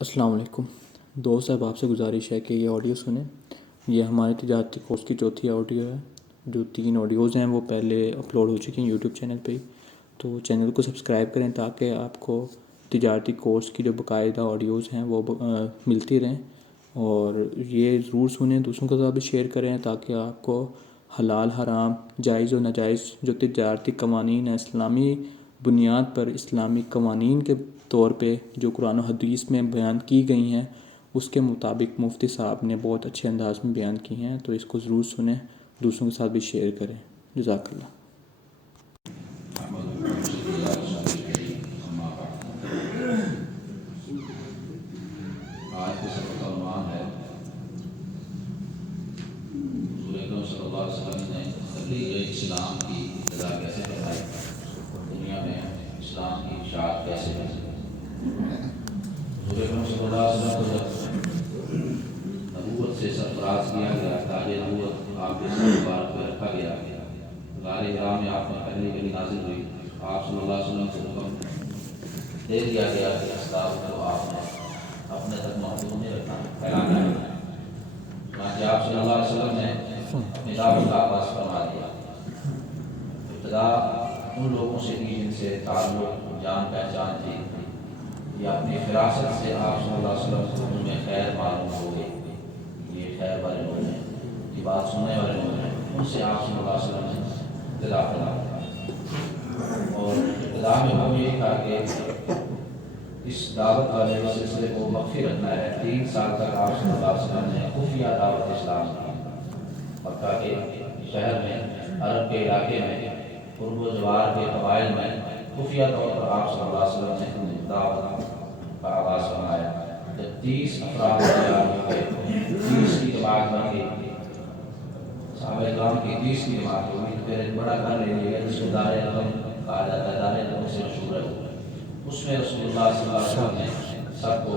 السلام علیکم دوست صاحب، آپ سے گزارش ہے کہ یہ آڈیو سنیں۔ یہ ہمارے تجارتی کورس کی چوتھی آڈیو ہے۔ جو 3 آڈیوز ہیں وہ پہلے اپلوڈ ہو چکی ہیں یوٹیوب چینل پہ ہی، تو چینل کو سبسکرائب کریں تاکہ آپ کو تجارتی کورس کی جو باقاعدہ آڈیوز ہیں وہ ملتی رہیں، اور یہ ضرور سنیں، دوسروں کے ساتھ بھی شیئر کریں تاکہ آپ کو حلال حرام، جائز و ناجائز جو تجارتی قوانین ہیں، اسلامی بنیاد پر اسلامی قوانین کے طور پہ جو قرآن و حدیث میں بیان کی گئی ہیں، اس کے مطابق مفتی صاحب نے بہت اچھے انداز میں بیان کی ہیں، تو اس کو ضرور سنیں، دوسروں کے ساتھ بھی شیئر کریں۔ جزاک اللہ۔ آج کے سبق کا عنوان ہے حضور اکرم صلی اللہ علیہ وسلم نے تبلیغ اسلام کی ابتدا کیسے فرمائی، دنیا میں اسلام کی اشاعت کیسے ہوئی۔ حضور اکرم صلی اللہ علیہ وسلم کو نبوت سے سرفراز کیا گیا، تاج نبوت آپ کے سر مبارک پہ رکھا گیا۔ غار حرا میں آپ نے پہلی وحی نازل ہوئی، آپ صلی اللہ علیہ وسلم کو حکم دے دیا گیا کہ اسلام کو آپ نے اپنے تک محدود نہیں رکھنا، پھیلانا ہے۔ چنانچہ آپ صلی اللہ علیہ وسلم نے اپنی دعوت کا آغاز فرما دیا۔ ابتدا ان لوگوں سے کی جن سے تعلق جان پہچان تھی، یا اپنی فراست سے آپ صلی اللہ علیہ وسلم کو ان میں خیر معلوم ہو گئی، یہ خیر والے لوگ ہیں، یہ بات سننے والے لوگ ہیں، ان سے آپ صلی اللہ علیہ وسلم نے ابتدا فرمایا۔ اور ابتدا میں ہم یہ کہا کہ اس دعوت والے سلسلے کو مخفی رکھنا ہے۔ 3 سال تک آپ صلی اللہ علیہ وسلم نے خفیہ دعوت اسلام کی، مکہ کے شہر میں، عرب کے علاقے میں، قرب و جوار کے قبائل میں خفیہ طور پر آپ صلی اللہ علیہ وسلم نے دعوت کا آغاز فرمایا۔ جب 30 افراد تیار ہو گئے، 30 کی جماعت بن گئی، صحابہ کرام کی 30 کی جماعت ہوئی، پھر ایک بڑا گھر لے لیا جس کو دار ارقم کہا جاتا ہے، دار ارقم سے مشہور ہے۔ اس میں رسول اللہ صلی اللہ علیہ وسلم نے سب کو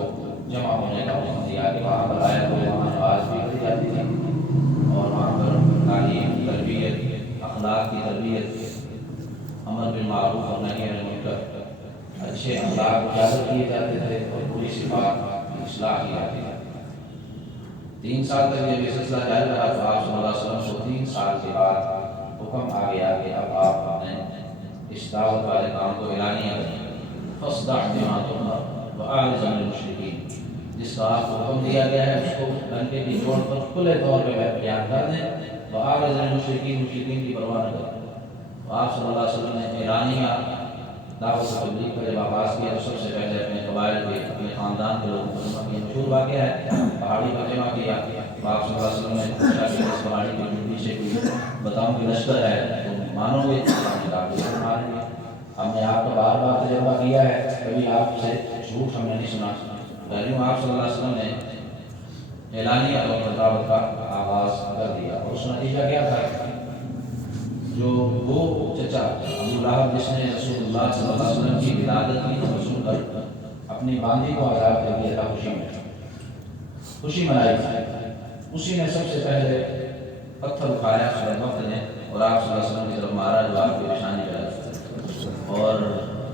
جمع ہونے کا حکم دیا کہ وہاں پر آیا تو وہاں نماز بھی پڑھی جاتی تھی، اور وہاں پر تعلیم، تربیت، اخلاق کی تربیت، امر بالمعروف اور نہی عن المنکر، اچھے اخلاق اجازت کیے جاتے تھے، اور بری صفات کی اصلاح کی جاتی ہے۔ 3 سال تک یہ سلسلہ جاری رہا، تو آپ صلی اللہ علیہ وسلم کو 3 سال کے بعد حکم آ گیا کہ اب آپ اپنے اس دعوت والے کام کو اعلانیہ کریں۔ فاصدع بما تؤمر واعرض عن المشرکین، جس کا آپ کو حکم دیا گیا ہے اس کو ڈنڈے کی چوٹ پر کھلے طور پہ بیان کر دیں۔ واعرض عن المشرکین، مشرکین کی پرواہ نہ کریں۔ آپ صلی اللہ علیہ وسلم نے اعلانیہ دعوت و تبلیغ کا جب آغاز کیا تو سب سے پہلے اپنے قبائل کے، اپنے خاندان کے لوگوں کو جمع کیا۔ مشہور واقعہ ہے، پہاڑی پر جمع کیا۔ آپ صلی اللہ علیہ وسلم نے پوچھا کہ اس پہاڑی کے پیچھے کوئی بتاؤں کہ لشکر ہے تو مانو گے؟ ہم نے کہا کہ مانیں گے۔ ہم نے آپ کا بار بار تجربہ کیا ہے، کبھی آپ سے جھوٹ ہم نے نہیں سنا۔ پہلے آپ صلی اللہ علیہ وسلم نے اعلانیہ طور پر دعوت کا آغاز کر دیا، اور اس نتیجہ کیا تھا؟ جو وہ چچا ابو لہب جس نے رسول اللہ صلی اللہ علیہ وسلم کی ولادت کی خبر سن کر اپنی باندھی کو آزاد کر دیا تھا، خوشی منائی تھی، اسی نے سب سے پہلے پتھر اٹھایا اس وقت نے، اور آپ صلی اللہ علیہ وسلم کی طرف مارا جو آپ کی پیشانی پہ، اور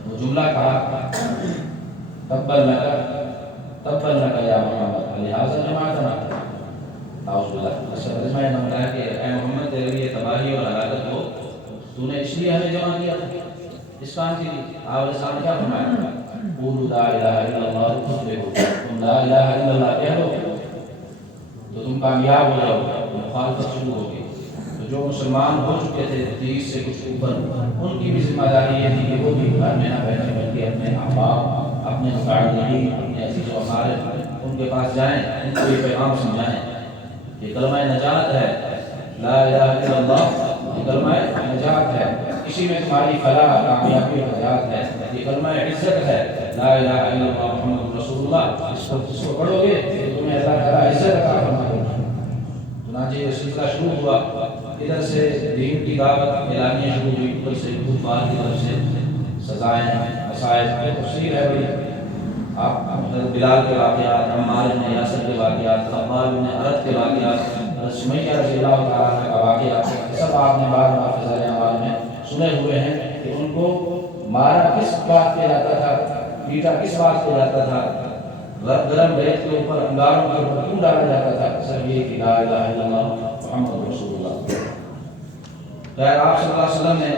وہ جملہ کہا تبا لک یا محمد لہذا جماعتنا۔ اعوذ باللہ، اس سے ترجمہ یہ نمایا کہ اے محمد تیرے لیے تباہی اور ہلاکت ہو، تو نے اس لیے ہمیں جمع کیا تھا، اس کام کے لیے۔ آپ علیہ السلام کیا فرمایا؟ قولوا لا الہ الا اللہ تفلحوا، تم لا الہ الا اللہ کہہ دو تو تم کامیاب ہو جاؤ گے، مخالفت شروع ہوگی۔ تو جو مسلمان ہو چکے تھے 30 سے کچھ اوپر، ان کی بھی ذمہ داری یہ تھی کہ وہ بھی گھر میں نہ بیٹھے بلکہ اپنے احباب، اپنے متعلقین، اپنے عزیز و اقارب ان کے پاس جائیں، ان کو یہ پیغام سمجھائیں۔ یہ کلمہ نجات ہے، لا الہ الا اللہ، یہ کلمہ نجات ہے، اسی میں تمہاری فلاح، کامیابی اور نجات ہے۔ یہ کلمہ عزت ہے، لا الہ الا اللہ محمد رسول اللہ، اس کو پڑھو گے تو تمہیں اللہ تعالیٰ عزت عطا فرمائے گا۔ چنانچہ یہ سلسلہ شروع ہوا، ادھر سے دین کی دعوت اعلانیہ شروع ہوئی، ادھر سے کفار کی طرف سے سزائیں، مسائل، تفصیل ہے بڑی۔ آپ حضرت بلال کے واقعات، عمار بن یاسر کے واقعات، خباب بن ارد کے واقعات، حضرت سمیہ رضی اللہ تعالیٰ عنہ کا واقعہ، سب آپ نے بعض فضائل اعمال میں سنے ہوئے ہیں کہ ان کو مارا کس بات پہ جاتا تھا، پیٹا کس بات پہ جاتا تھا، گرم ریت کے اوپر انگاروں کے اوپر کیوں ڈالا جاتا تھا؟ صرف یہ کہ لا الہ الا اللہ محمد رسول اللہ۔ خیر آپ صلی اللہ علیہ وسلم نے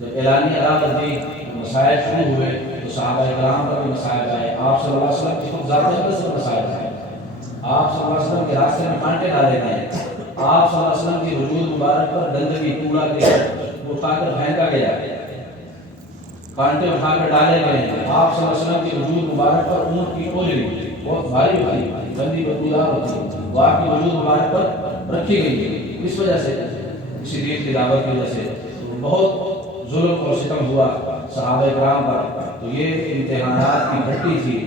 جب اعلانی عدالت دی، مسائل شروع ہوئے تو صحابہ کرام پر بھی مسائل آئے، آپ صلی اللہ علیہ وسلم کی خود ذات اقدس پر مسائل آئے، آپ صلی اللہ علیہ وسلم کے راستے میں کانٹے ڈالے گئے، آپ صلی اللہ علیہ وسلم کی وجود مبارک پر گندگی کوڑا کے اٹھا کر پھینکا گیا، کانٹے اٹھا کر ڈالے گئے ہیں، آپ صلی اللہ علیہ وسلم کی وجود مبارک پر اونٹ کی کوجری بہت بھاری ہوتی گندی بدبودار ہوتی وہ آپ کی وجود مبارک پر رکھی گئی ہے، اس وجہ سے اسی دین کی دعوت کی وجہ سے بہت ظلم اور ستم ہوا صحابہ کرام پر۔ تو یہ امتحانات کی بھٹی تھی،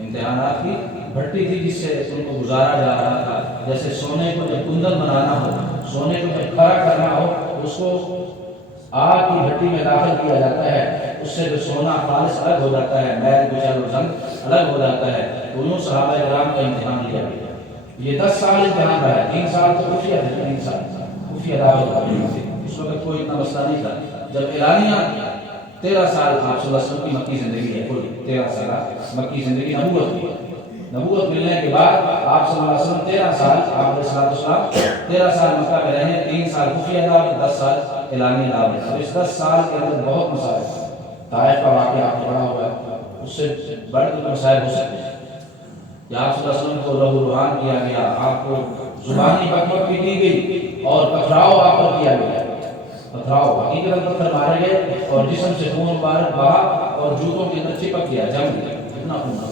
امتحانات کی بھٹی تھی جس سے ان کو گزارا جا رہا تھا۔ جیسے سونے کو جب کندن بنانا ہو، سونے کو جب کھڑا کرنا ہو، اس کو آگ کی بھٹی میں داخل کیا جاتا ہے، اس سے جو سونا خالص الگ ہو جاتا ہے، میل کچل اور زنگ الگ ہو جاتا ہے۔ تو انہوں صحابہ کرام کا امتحان لیا گیا۔ یہ 10 سال امتحان رہا ہے، 3 سال تو خفیہ تھے، 3 سال خفیہ دعوت تھی، اس وقت کوئی اتنا مسئلہ نہیں تھا۔ جب اعلانیہ 13 سال آپ صلی اللہ علیہ وسلم کی مکی زندگی ہے، کوئی 13 سال مکی زندگی نبوت کی، نبوت ملنے کے بعد آپ صلی اللہ علیہ وسلم 13 سال آپ علیہ السلام 13 سال مکہ میں رہے، 3 سال خفیہ دعوت، 10 سال اعلانیہ دعوت۔ اب اس 10 سال کے اندر بہت مسائل، طائف کا واقعہ آپ کو پڑھا ہوا ہے، اس سے بڑے کوئی مسائل ہو سکتے ہیں کہ آپ صلی اللہ علیہ وسلم کو لہو لہان کیا گیا، آپ کو زبانی بکبکی دی گئی اور پتھراؤ آپ پر کیا گیا، پتھراؤ حقیقت پتھر مارے گئے اور جسم سے خون مبارک بہا اور جوتوں کے اندر چپک گیا، جم گیا، اتنا خون تھا۔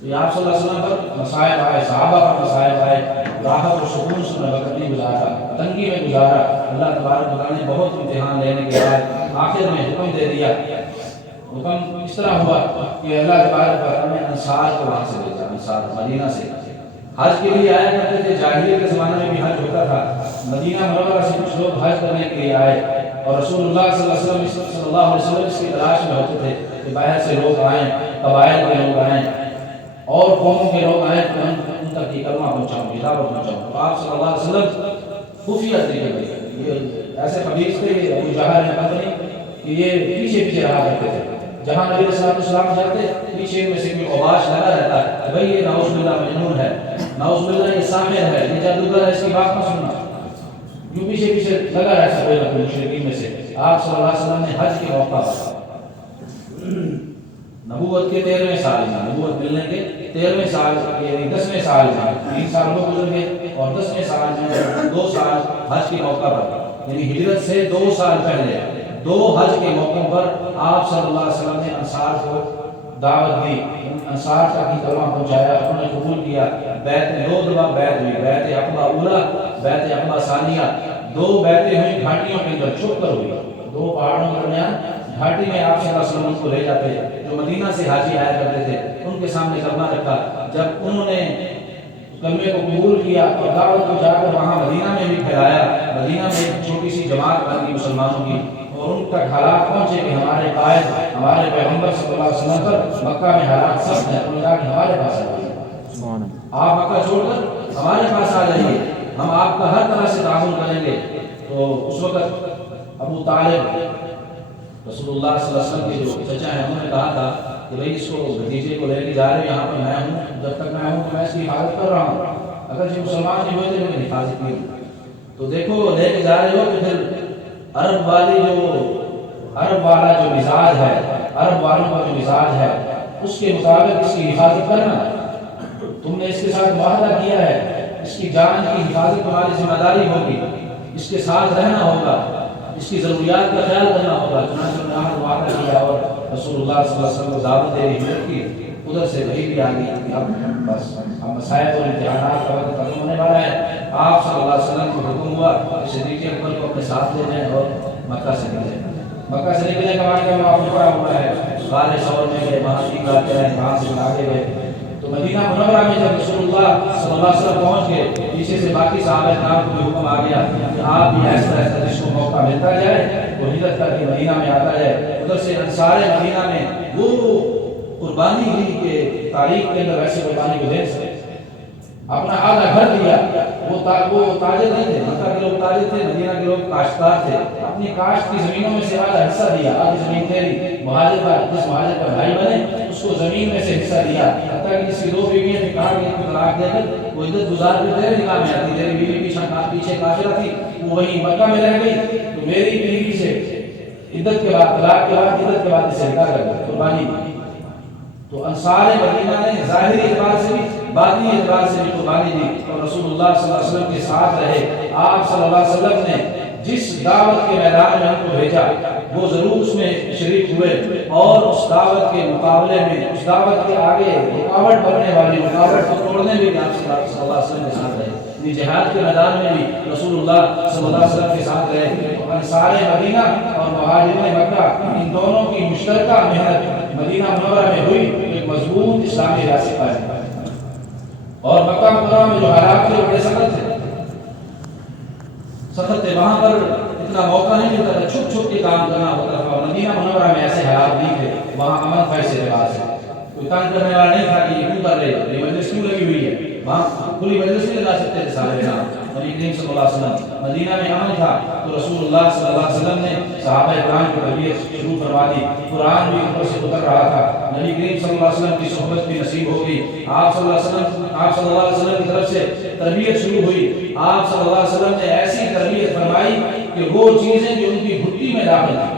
تو آپ صلی اللہ علیہ وسلم پر مسائل آئے، صحابہ پر مسائل آئے، راحت و سکون سے وقت نہیں گزارا، تنگی میں گزارا۔ اللہ تبارک و تعالیٰ نے بہت امتحان لینے کے بعد آخر میں حکم دے دیا۔ حکم اس طرح ہوا کہ اللہ تبارک و تعالیٰ نے انصار کو وہاں سے بھیجا، انصار مدینہ سے حج کے لیے آیا کرتے تھے، جاہلیت کے زمانے میں بھی حج ہوتا تھا۔ مدینہ منورہ سے کچھ لوگ حج کرنے کے لیے آئے اور رسول اللہ صلی اللہ علیہ وسلم اس کی تلاش میں ہوتے تھے کہ باہر سے لوگ آئیں، قبائل کے لوگ آئیں اور قوموں کے لوگ آئیں کہ ان تک یہ کلمہ پہنچاؤں، کتابت پہنچاؤں۔ تو آپ صلی اللہ علیہ وسلم خفیہ طریقے پہ، یہ ایسے خبیث تھے کہ ابو جہل نے پتہ کہ یہ پیچھے پیچھے رہا کرتے تھے، جہاں نبی صلی اللہ علیہ وسلم جاتے پیچھے میں سے کوئی اوباش لگا رہتا ہے کہ بھئی یہ نعوذ باللہ مجنون ہے، نعوذ باللہ یہ ساحر ہے، یہ جادوگر ہے، اس کی بات نہ سننا، یوں پیچھے پیچھے لگا رہتا کوئی نہ کوئی مشرکین میں سے۔ آپ صلی اللہ علیہ وسلم نے حج کے موقع پر نبوت کے 13ویں سال میں، نبوت ملنے کے 13ویں سال یعنی 10ویں سال میں 3 سال وہ گزر گئے اور 10ویں سال میں 2 سال حج کے موقع پر، یعنی ہجرت سے 2 سال پہلے 2 حج کے موقعوں پر آپ صلی اللہ علیہ وسلم نے انصار کو دعوت دی، انصار تک ہی کلمہ پہنچایا، انہوں نے قبول کیا۔ بیعت 2 دفعہ بیعت ہوئی، بیعت عقبہ اولا، بیعت عقبہ ثانیہ، 2 بیعتیں ہوئی گھاٹیوں کے اندر چھپ کر ہوئی، 2 پہاڑوں کے درمیان گھاٹی میں آپ صلی اللہ علیہ وسلم کو لے جاتے، جو مدینہ سے حاجی آیا کرتے تھے ان کے سامنے کلمہ رکھا۔ جب انہوں نے کلمے کو قبول کیا اور دعوت کو جا کر وہاں مدینہ میں بھی پھیلایا، مدینہ میں ایک چھوٹی سی جماعت بن گئی مسلمانوں کی اور ان تک حالات پہنچے کہ ہمارے قائد ہمارے پیغمبر صلی اللہ علیہ وسلم پر مکہ میں حالات سخت ہیں، انہوں نے کہا کہ ہمارے پاس آئیے، آپ مکہ چھوڑ کر ہمارے پاس آ جائیے، ہم آپ کا ہر طرح سے تعاون کریں گے۔ تو اس وقت ابو طالب رسول اللہ صلی اللہ علیہ وسلم کے جو چچا ہیں انہوں نے کہا تھا کہ بھئی اس کو بھتیجے کو لے کے جا رہے ہیں، یہاں پر میں ہوں، جب تک میں ہوں تو میں اس کی حفاظت کر رہا ہوں، اگر جو مسلمان نہیں ہوئے تھے لیکن حفاظت نہیں ہوئی، تو دیکھو لے کے جا رہے ہو تو پھر عرب والا جو مزاج ہے، عرب والوں کا جو مزاج ہے اس کے مطابق اس کی حفاظت کرنا، تم نے اس کے ساتھ معاہدہ کیا ہے، اس کی جان کی حفاظت تمہاری ذمہ داری ہوگی، اس کے ساتھ رہنا ہوگا، اس کی ضروریات کا خیال کرنا ہوگا۔ چنانچہ انہوں نے معاہدہ کیا اور رسول اللہ صلی اللہ علیہ وسلم کو دعوت دے ہجرت کی۔ ادھر سے وہی بھی آ گئی کہ اب بس اب مصائب اور امتحانات کا وقت ختم ہونے والا ہے۔ آپ صلی اللہ علیہ وسلم کو حکم ہوا کہ صدیق اکبر کو اپنے ساتھ لے جائیں اور مکہ سے نکلیں۔ مکہ سے نکلنے کا واقعہ آپ نے پڑھا ہوا ہے، غار ثور میں گئے، وہاں کی بات کریں، وہاں سے آگے گئے تو مدینہ منورہ میں جب رسول اللہ صلی اللہ علیہ وسلم پہنچ گئے، پیچھے سے باقی صحابہ کرام کو بھی حکم آ گیا کہ آپ بھی ایسا ایسا جس کو موقع ملتا جائے وہ ہجرت کر کے مدینہ میں آتا جائے۔ ادھر سے انصار مدینہ میں وہ قربانی دی کہ تاریخ کے اندر ایسے قربانی کو دے سکے، اپنا آدھا گھر دیا. وہ تاجر نہیں تھے، مکہ کے لوگ تاجر تھے، مدینہ کے لوگ کاشتکار تھے. اپنی کاشت کی زمینوں میں سے آدھا حصہ دیا. آدھی زمین تیری، مہاجر کا جس مہاجر کا بھائی بنے اس کو زمین میں سے حصہ دیا. حتیٰ کہ جس کی 2 بیویاں تھیں کہا کہ ان کو طلاق دے کر وہ عدت گزار کے تیرے نکاح میں آتی. تیری بیوی پیچھے کافرہ تھی، وہ وہیں مکہ میں رہ گئی، تو میری بیوی سے عدت کے بعد طلاق کے بعد عدت کے بعد اسے نکاح کر دیا، قربانی دی. تو انصار مدینہ نے ظاہری اعتبار سے بھی باطنی اعتبار سے بھی قربانی دی اور رسول اللہ صلی اللہ علیہ وسلم کے ساتھ رہے. آپ صلی اللہ علیہ وسلم نے جس دعوت کے میدان میں ہم کو بھیجا وہ ضرور اس میں شریک ہوئے، اور اس دعوت کے مقابلے میں، اس دعوت کے آگے رکاوٹ بننے والی، رکاوٹ کو توڑنے میں بھی آپ صلی اللہ علیہ وسلم کے ساتھ رہے. جہاد کے میدان میں بھی رسول اللہ صلی اللہ علیہ وسلم کے ساتھ رہے. انصار مدینہ اور مہاجرین مکہ ان دونوں کی مشترکہ محنت مدینہ منورہ میں ہوئی، ایک مضبوط اسلامی ریاست قائم. اور مکہ مکرمہ میں جو حالات تھے بڑے سخت تھے، وہاں پر اتنا موقع نہیں ملتا تھا، چھپ چھپ کے کام کرنا ہوتا تھا. مدینہ منورہ میں ایسے حالات نہیں تھے، وہاں امن فیصل رواج ہے. کوئی تنگ کرنے والا نہیں تھا کہ یہ کیوں کر رہے ہیں، یہ مجلس کیوں لگی ہوئی ہے. وہاں کھلی مجلس نہیں لگا سکتے تھے سارے نام. نبی کریم صلی اللہ علیہ وسلم مدینہ میں امن تھا تو رسول اللہ صلی اللہ علیہ وسلم نے صحابہ کرام کی تربیت شروع فرما دی. قرآن بھی اوپر سے اتر رہا تھا. نبی کریم صلی اللہ علیہ وسلم کی صحبت بھی نصیب ہو گئی. آپ صلی اللہ علیہ وسلم کی طرف سے تربیت شروع ہوئی. آپ صلی اللہ علیہ وسلم نے ایسی تربیت فرمائی کہ وہ چیزیں جو ان کی گھٹی میں داخل تھیں،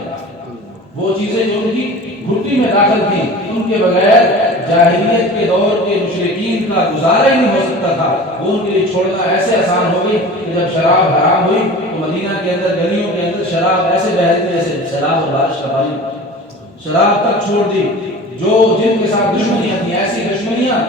وہ چیزیں جو ان کی گھٹی میں داخل تھیں، ان کے بغیر جاہلیت کے دور کے مشرکین کا گزارا ہی نہیں ہو سکتا تھا. وہ ان کے لیے چھوڑنا ایسے آسان ہو گئی کہ جب شراب حرام ہوئی تو مدینہ کے اندر گلیوں کے اندر شراب ایسے بہ رہی تھی جیسے سیلاب اور بارش کا پانی. شراب تک چھوڑ دی. جو جن کے ساتھ دشمنیاں تھیں، ایسی دشمنیاں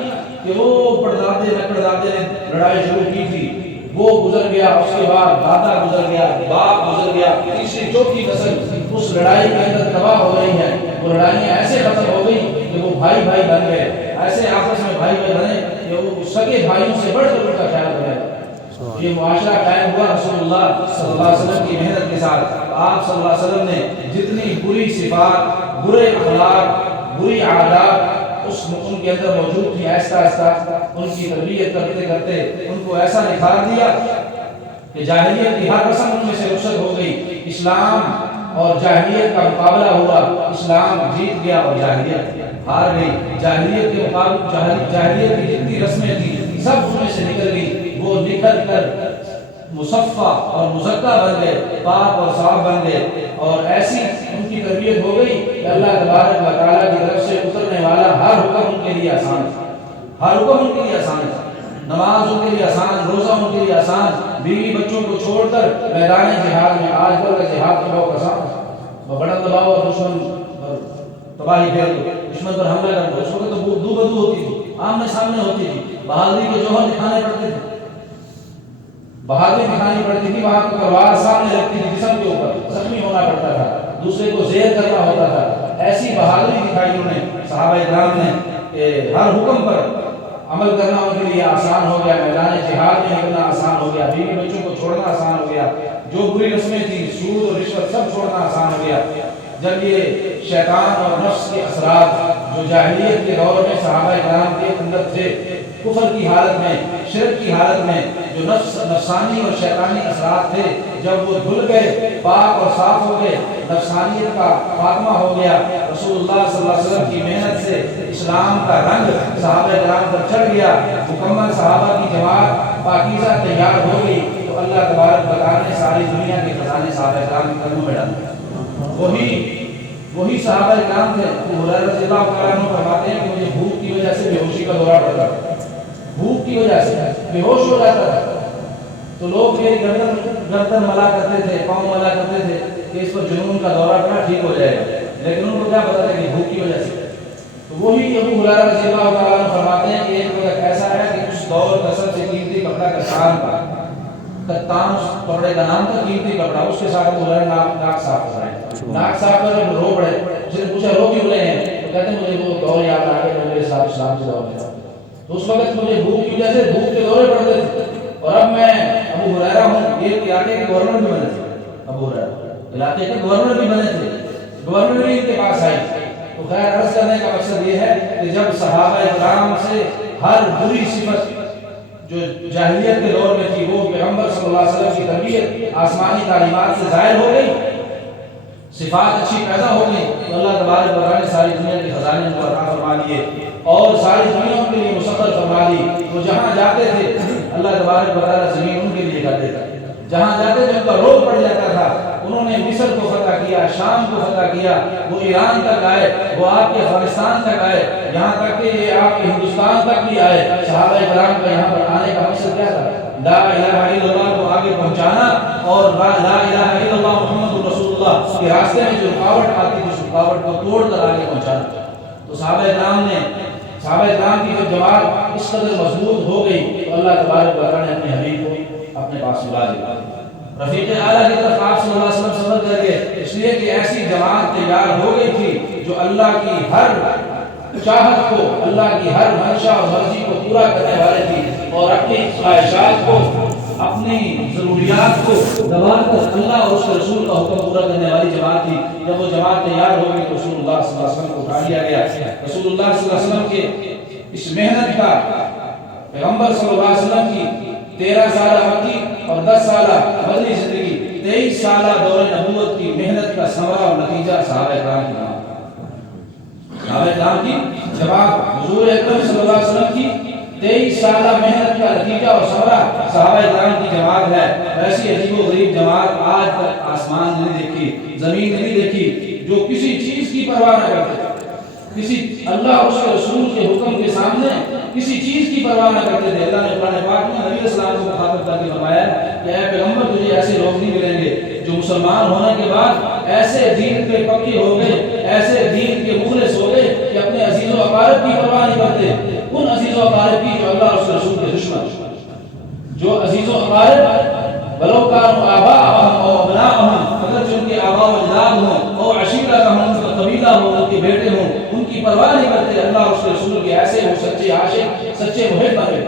کہ وہ پردادے نپردادے نے لڑائی شروع کی تھی، وہ گزر گیا. اس کے بعد دادا گزر گیا، باپ گزر گیا، تیسری چوتھی نسل اس لڑائی کے اندر تباہ ہو رہی ہے. وہ لڑائیاں ایسے ختم ہو گئی کہ وہ بھائی بھائی بن گئے، ایسے آپس میں بھائی بھائی بنے کہ وہ سگے بھائیوں سے بڑھ کر ان کا خیال کرے. یہ معاشرہ قائم ہوا رسول اللہ صلی اللہ علیہ وسلم کی محنت کے ساتھ. آپ صلی اللہ علیہ وسلم نے جتنی بری صفات، برے اخلاق، بری عادات ان کے اندر موجود تھی، آہستہ آہستہ ان کی تربیت کرتے کرتے ان کو ایسا نکھار دیا کہ جاہلیت کی ہر رسم ان میں سے رخصت ہو گئی. اسلام اور جاہلیت کا مقابلہ ہوا، اسلام جیت گیا اور جاہلیت ہار گئی. جاہلیت کے مقابلے جاہلیت کی جتنی رسمیں تھیں سب ان میں سے نکل گئی. وہ نکل کر مصفہ اور مزکہ بن گئے، پاک اور صاف بن گئے. اور ایسی ان کی تربیت ہو گئی کہ اللہ تبارک و تعالیٰ کی طرف سے اترنے والا ہر حکم ان کے لیے آسان تھا. ہر حکم ان کے لیے آسان تھا. نماز ان کے لیے آسان، روزہ ان کے لیے آسان. بیوی بچوں کو چھوڑ کر میدان جہاد میں، آج کل کا جہاد کا بہت آسان ہے. بڑا دباؤ اور دشمن تباہی پھیل دو، دشمن پر حملہ کر دو. اس وقت تو دو بدو ہوتی تھی، آمنے سامنے ہوتی تھی. بہادری کے جوہر دکھانے پڑتے تھے، بہادری دکھانی پڑتی تھی. وہاں کو تلوار سامنے رکھتی تھی، جسم کے اوپر زخمی ہونا پڑتا تھا، دوسرے کو زیر کرنا ہوتا تھا. ایسی بہادری دکھائی انہوں نے صحابہ کرام نے کہ ہر حکم پر عمل کرنا ان کے لیے آسان ہو گیا. میدان جہاد میں نکلنا آسان ہو گیا. بیوی بچوں کو چھوڑنا آسان ہو گیا. جو بری رسمیں تھیں، سود اور رشوت، سب چھوڑنا آسان ہو گیا. جب یہ شیطان اور نفس کے اثرات جو جاہلیت کے دور میں صحابہ کرام کے اندر تھے، کفر کی حالت میں، شرک کی حالت میں، جو نفسانی اور شیطانی اثرات تھے، جب وہ دھل گئے، پاک اور صاف ہو گئے، نفسانیت کا خاتمہ ہو گیا، رسول اللہ صلی اللہ علیہ وسلم کی محنت سے اسلام کا رنگ صحابہ کرام پر چڑھ گیا، مکمل صحابہ کی جماعت پاکیزہ تیار ہو گئی، تو اللہ تبارک و تعالیٰ نے ساری دنیا کے خزانے صحابہ کرام کے قدموں میں ڈالے. وہی صحابہ کرام تھے. ابو ہریرہ رضی اللہ تعالیٰ عنہ فرماتے ہیں کہ مجھے بھوک کی وجہ سے بے ہوشی کا دورہ پڑتا تھا. بھوک کی وجہ سے بے ہوش ہو جاتا تھا تو لوگ میری گردن ملا کرتے تھے، پاؤں ملا کرتے تھے کہ اس پر جنون کا دورہ پڑا، ٹھیک ہو جائے گا. لیکن ان کو کیا پتا تھا کہ بھوک کی وجہ سے. تو وہی ابو ہریرہ رضی اللہ تعالیٰ عنہ فرماتے ہیں کہ ایک وقت ایسا ہے کہ اس دور کا سب سے قیمتی کپڑا کتان کا، کتان اس کپڑے کا نام تھا، قیمتی کپڑا. اس کے ساتھ ابو ہریرہ ناک صاف کر رہے ہیں. ناک صاف کر رہے رو پڑے. اس نے پوچھا رو کیوں رہے ہیں؟ تو کہتے ہیں مجھے وہ دور یاد آ گیا میرے ساتھ اسلام کے دور میں تھا. تو اس وقت مجھے بھوک کی وجہ سے بھوک کے دورے پڑتے تھے. اور اب میں ابو ہریرہ ہوں، یہ علاقے کے گورنر بھی بنے تھے. ابو ہریرہ علاقے کے گورنر بھی بنے تھے، گورنر بھی ان کے پاس آئے. تو خیر عرض کرنے کا مقصد یہ ہے کہ جب صحابہ کرام سے ہر بری صفت جو جاہلیت کے دور میں تھی وہ پیغمبر صلی اللہ علیہ وسلم کی تربیت آسمانی تعلیمات سے ظاہر ہو گئی، صفات اچھی پیدا ہو گئی، تو اللہ تبارک و تعالیٰ نے ساری دنیا کے خزانے ان کو عطا فرما دیے اور ساری دنیا کے لیے مسخر فرما دی۔ وہ جہاں جاتے تھے اللہ تبارک و تعالیٰ زمین ان کے لیے کر دیتا، جہاں جاتے تھے ان کا روگ پڑ جاتا تھا، انہوں نے مصر کو فتح کیا، شام کو فتح کیا، وہ ایران تک آئے، وہ آپ کے افغانستان تک آئے، یہاں تک کہ یہ آپ کے ہندوستان تک بھی آئے۔ صحابہ کرام کا یہاں پر آنے کا مقصد کیا تھا؟ لا الہ الا اللہ کو آگے پہنچانا اور لا الہ الا اللہ محمد رسول اللہ کے راستے میں جو رکاوٹ آتی تھی اس رکاوٹ کو توڑ کر آگے پہنچانا۔ تو صحابہ کرام کی جب جماعت اس قدر مضبوط ہو گئی تو اللہ تبارک و تعالیٰ نے اپنے حبیب کو اپنے پاس بلا لیا، رفیق اعلیٰ کی طرف آپ صلی اللہ علیہ وسلم سفر کر گئے، اس لیے کہ ایسی جماعت تیار ہو گئی تھی جو اللہ کی ہر چاہت کو، اللہ کی ہر منشا اور مرضی کو پورا کرنے والے تھی اور اپنی خواہشات کو، اپنی ضروریات کو دبا کر اللہ اور اس کے رسول کا حکم پورا کرنے والی جماعت تھی۔ جب وہ جماعت تیار ہو گئی تو رسول اللہ صلی اللہ علیہ وسلم کو اٹھا لیا گیا۔ رسول اللہ صلی اللہ علیہ وسلم کے اس محنت کا، پیغمبر صلی اللہ علیہ وسلم کی 13 سالہ مکی اور 10 سالہ مدنی زندگی، 23 سالہ دور نبوت کی محنت کا ثمرہ اور نتیجہ صحابہ کرام کی جماعت، صحابہ کرام کی جماعت، حضور اکرم صلی اللہ علیہ وسلم کی 23 سالہ محنت کا نتیجہ اور ثمرہ صحابہ کرام کی جماعت ہے۔ ایسی عجیب و غریب جماعت آج تک آسمان نہیں دیکھی، زمین نہیں دیکھی، جو کسی چیز کی پرواہ نہ کرتے، کسی اللہ اور اس کے رسول کے حکم کے سامنے کسی چیز کی پرواہ نہ کرتے تھے۔ اللہ نے قرآن پاک میں نبی علیہ السلام کو مخاطب کر کے فرمایا کہ اے پیغمبر تجھے ایسے لوگ نہیں ملیں گے جو مسلمان ہونے کے بعد ایسے دین پہ پکے ہو گئے، ایسے دین کے مخلص ہو گئے کہ اپنے عزیز و اقارب کی پرواہ نہیں کرتے، ان عزیز و اقارب کی جو اللہ اور اس کے رسول کے دشمن، جو عزیز و اقارب ولو کانوا آباءهم او ابناءهم، اگر جو ان کے آباء و اجداد ہوں او عشیرتهم، ان کا قبیلہ ہو، ان کے بیٹے ہوں، ان کی پرواہ نہیں کرتے اللہ اور اس کے رسول کے، ایسے وہ سچے عاشق، سچے محب بنے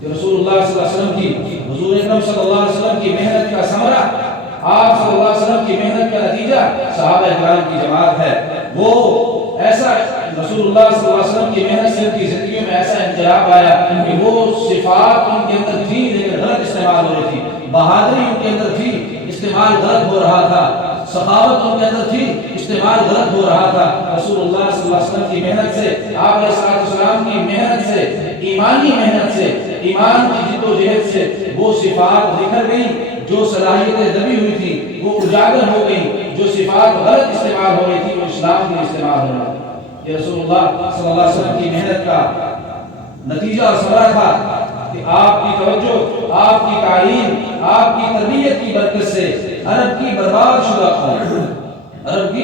کہ رسول اللہ صلی اللہ علیہ وسلم کی، حضور اکرم صلی اللہ علیہ وسلم کی محنت کا ثمرہ، آپ صلی اللہ علیہ وسلم کی محنت کا نتیجہ صحابہ کرام کی جماعت ہے۔ وہ ایسا رسول اللہ صلی اللہ علیہ وسلم کی محنت سے ان کی زندگیوں میں ایسا انقلاب آیا کہ وہ صفات ان کے اندر تھی لیکن غلط استعمال ہو رہی تھی، بہادری ان کے اندر تھی، استعمال غلط ہو رہا تھا، سخاوت ان کے اندر تھی، استعمال غلط ہو رہا تھا۔ رسول اللہ صلی اللہ علیہ وسلم کی محنت سے، آپ علیہ السلام کی محنت سے، ایمانی محنت سے، ایمان کی جد و جہد سے وہ صفات نکھر گئیں، جو صلاحیتیں دبی ہوئی تھی وہ اجاگر ہو گئیں، جو صفات غلط استعمال ہو رہی تھی وہ اسلام کی استعمال ہو رہا تھا۔ یہ رسول اللہ صلی اللہ علیہ وسلم کی محنت کا نتیجہ اور ثمرہ تھا کہ آپ کی توجہ، آپ کی تعلیم، آپ کی تربیت کی برکت سے عرب کی برباد شدہ قوم، عرب کی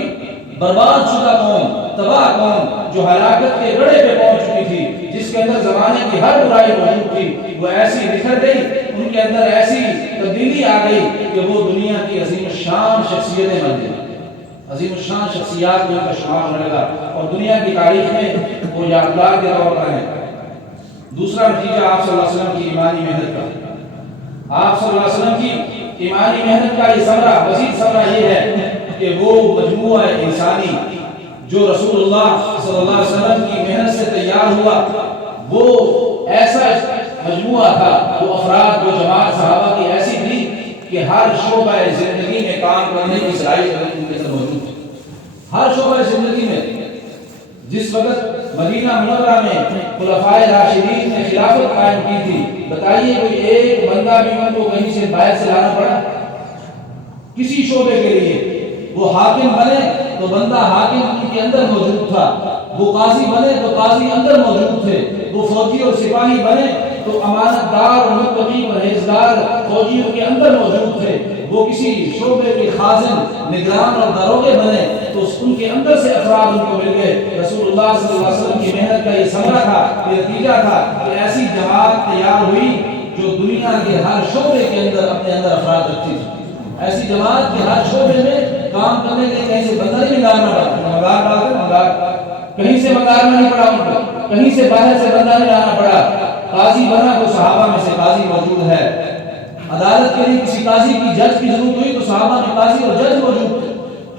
برباد شدہ قوم، تباہ قوم جو ہلاکت کے گڑھے پہ پہنچ چکی تھی، جس کے اندر زمانے کی ہر برائی موجود تھی، وہ ایسی بکھر گئی، ان کے اندر ایسی تبدیلی آ گئی کہ وہ دنیا کی عظیم الشان شخصیتیں بن گئی، عظیم الشان شخصیات میں ان کا شمار ہونے لگا اور دنیا کی تاریخ میں وہ یادگار کے طور پر ہیں۔ دوسرا نتیجہ آپ صلی اللہ علیہ وسلم کی ایمانی محنت کا، آپ صلی اللہ علیہ وسلم کی ایمانی محنت کا یہ ثمرہ، مزید ثمرہ یہ ہے کہ وہ مجموعہ انسانی جو رسول اللہ صلی اللہ علیہ وسلم کی محنت سے تیار ہوا، وہ ایسا مجموعہ تھا، وہ افراد، وہ جماعت صحابہ کی ایسی تھی کہ ہر شعبہ زندگی میں کام کرنے کی صلاحیت ان کے اندر موجود تھی۔ ہر شعبہ زندگی میں، جس وقت مدینہ منورہ میں خلفائے راشدین نے خلافت قائم کی تھی، بتائیے کوئی ایک بندہ بھی ان کو کہیں سے باہر سے لانا پڑا کسی شعبے کے لیے؟ وہ حاکم بنے تو بندہ حاکم ان کے اندر موجود تھا، وہ قاضی بنے تو قاضی اندر موجود تھے، وہ فوجی اور سپاہی بنے تو امانت دار اور متقی پرہیزگار فوجیوں کے اندر موجود تھے، وہ کسی شعبے کے خازن، نگران اور داروغے بنے تو ان کے اندر سے افراد ان کو مل گئے۔ رسول اللہ صلی اللہ علیہ وسلم کی محنت کا یہ ثمرہ تھا، یہ نتیجہ تھا کہ ایسی جماعت تیار ہوئی جو دنیا کے ہر شعبے کے اندر اپنے اندر افراد رکھتی تھی۔ ایسی جماعت کے ہر شعبے میں کام کرنے کے لیے کہیں سے بندہ نہیں منگانا پڑا، کہیں سے منگانا نہیں پڑا، ان کو کہیں سے باہر سے بندہ نہیں لانا پڑا۔ قاضی بنا تو صحابہ میں سے قاضی موجود ہے، عدالت کے لیے کسی قاضی کی، جج کی ضرورت ہوئی تو صحابہ میں قاضی اور جج موجود تھے،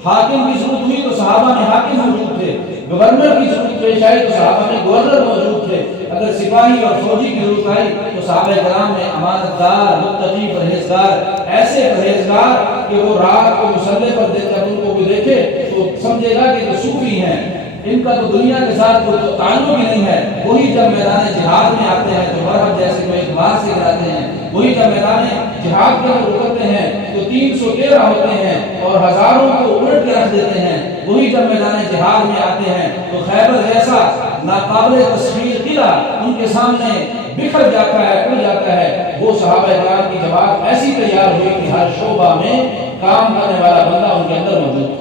حاکم کی ضرورت ہوئی تو صحابہ میں حاکم موجود تھے، گورنر کی ضرورت پیش آئی تو صحابہ میں گورنر موجود تھے۔ اگر سپاہی اور فوجی کی ضرورت آئی تو صحابہ کرام میں امانت دار، متقی، پرہیزگار، ایسے پرہیزگار کہ وہ رات کو مصلے پر جب ان کو دیکھے تو سمجھے گا کہ یہ صوفی ہیں، ان کا تو دنیا کے ساتھ کوئی تعلق ہی نہیں ہے۔ وہی جب میدان جہاد میں آتے ہیں تو مرحب جیسے کوئی اعتبار سے گراتے ہیں، وہی جب میدان جہاد پر اترتے ہیں تو 313 ہوتے ہیں اور ہزاروں کو الٹ کے رکھ دیتے ہیں۔ وہی جب میدان جہاد میں آتے ہیں تو خیبر جیسا ناقابل تصویر قلعہ ان کے سامنے بکھر جاتا ہے، ٹوٹ جاتا ہے۔ وہ صحابہ کرام کی جماعت ایسی تیار ہوئی کہ ہر شعبہ میں کام کرنے والا بندہ ان کے اندر موجود تھا۔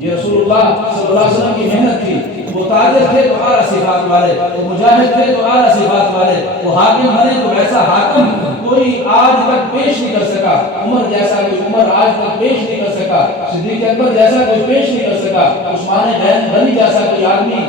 یہ رسول اللہ صلی اللہ علیہ وسلم کی محنت تھی۔ وہ تاجر تھے تو اعلیٰ صفات والے، وہ مجاہد تھے تو اعلیٰ صفات والے، وہ حاکم بنے تو ایسا حاکم کوئی آج تک پیش نہیں کر سکا۔ عمر جیسا کوئی عمر آج تک پیش نہیں کر سکا، صدیق اکبر جیسا کوئی پیش نہیں کر سکا، عثمان غنی جیسا کوئی آدمی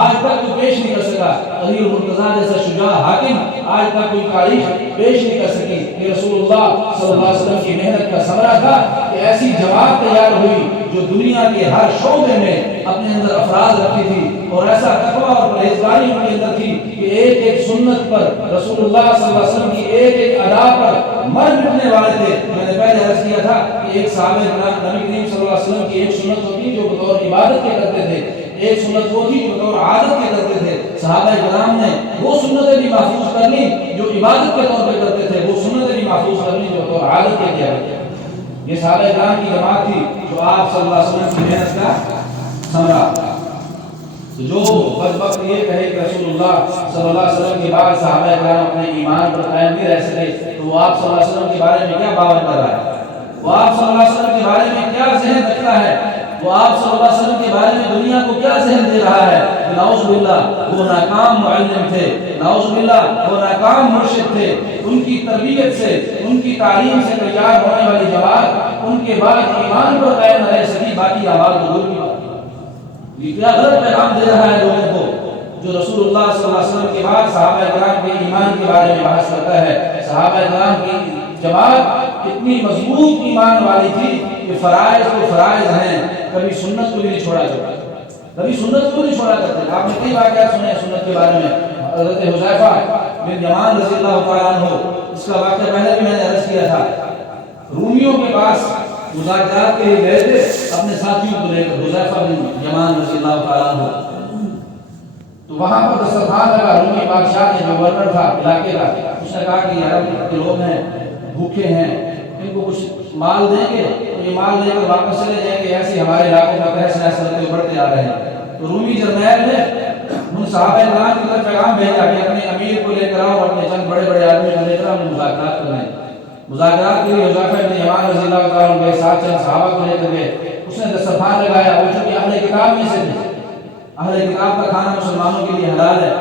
آج تک کوئی پیش نہیں کر سکا، علی المرتضیٰ جیسا شجاع حاکم آج تک کوئی تاریخ پیش نہیں کر سکی۔ یہ رسول اللہ صلی اللہ علیہ وسلم کی محنت کا ثمرہ تھا کہ ایسی جماعت تیار ہوئی جو دنیا کے ہر شعبے میں اپنے اندر افراد رکھتی تھی، اور ایسا تقویٰ اور پرہیزگاری ان کے اندر تھی کہ ایک ایک سنت پر، رسول اللہ صلی اللہ علیہ وسلم کی ایک ایک ادا پر مر مٹنے والے تھے۔ میں نے پہلے عرض کیا تھا کہ ایک صحابہ کرام نبی کریم صلی اللہ علیہ وسلم کی ایک سنت ہوتی جو بطور عبادت کے کرتے تھے، ایک سنت وہ تھی جو بطور عادت کے کرتے تھے۔ صحابہ کرام نے وہ سنتیں بھی محفوظ کر لی جو عبادت کے طور پہ کرتے تھے، وہ سنتیں بھی محفوظ کر لی جو بطور عادت کے کیا کرتے تھے۔ یہ صحابہ کرام کی جماعت تھی جو آپ صلی اللہ علیہ وسلم کی محنت کا ثمرہ۔ جو بدبخت یہ کہے کہ رسول اللہ صلی اللہ علیہ وسلم کے بعد صحابہ کرام اپنے ایمان پر قائم نہیں رہ سکے، تو وہ آپ صلی اللہ علیہ وسلم کے بارے میں کیا باور کر رہا ہے؟ وہ آپ صلی اللہ علیہ وسلم کے بارے میں کیا ذہن رکھتا ہے؟ وہ آپ صلی اللہ علیہ وسلم کے بارے میں دنیا کو کیا ذہن دے رہا ہے؟ نعوذ باللہ وہ ناکام معلم تھے، نعوذ باللہ وہ ناکام مرشد تھے۔ ان کی تربیت سے، ان کی تعلیم سے تیار ہونے والی جماعت ان کے بعد ایمان پر قائم نہ رہ سکی، باقی اعمال کو دور کی بات۔ یہ کیا غلط پیغام دے رہا ہے لوگوں کو جو رسول اللہ صلی اللہ علیہ وسلم کے بعد صحابہ کرام کے ایمان کے بارے میں بحث کرتا ہے۔ صحابہ کرام کی جماعت اتنی مضبوط ایمان والی تھی کہ فرائض کو فرائض ہیں، کبھی سنت کو بھی نہیں چھوڑا کرتے، کبھی سنت کو نہیں چھوڑا کرتے۔ آپ نے کئی واقعات سنے ہیں سنت کے بارے میں۔ حضرت حذیفہ بن یمان رضی اللہ تعالیٰ عنہ، اس کا واقعہ پہلے بھی میں نے عرض کیا تھا، رومیوں کے پاس مذاکرات کے لیے گئے تھے اپنے ساتھیوں کو لے کر، حذیفہ بن یمان رضی اللہ تعالیٰ عنہ، تو وہاں پر دسترخوان لگا۔ رومی بادشاہ کے جو گورنر تھا علاقے کا، اس نے کہا کہ یہ عرب کے لوگ ہیں، بھوکے ہیں، ان کو کچھ مال دیں گے تو یہ مال لے کر واپس چلے جائیں گے، ایسے ہمارے علاقوں کا تحس نحس کرتے بڑھتے آ رہے ہیں۔ تو رومی جرنیل نے ان صحابہ کرام کی طرف پیغام بھیجا کہ اپنے امیر کو لے کر آؤ اور اپنے چند بڑے بڑے آدمی کو لے کر ہم مذاکرات کر رہے ہیں۔ مذاکرات کے لیے حذیفہ بن یمان رضی اللہ تعالیٰ عنہ کے ساتھ چند صحابہ کو لے کر گئے۔ اس نے دسترخوان لگایا، وہ چونکہ اہل کتاب میں سے تھے، اہل کتاب کا کھانا مسلمانوں کے لیے حلال ہے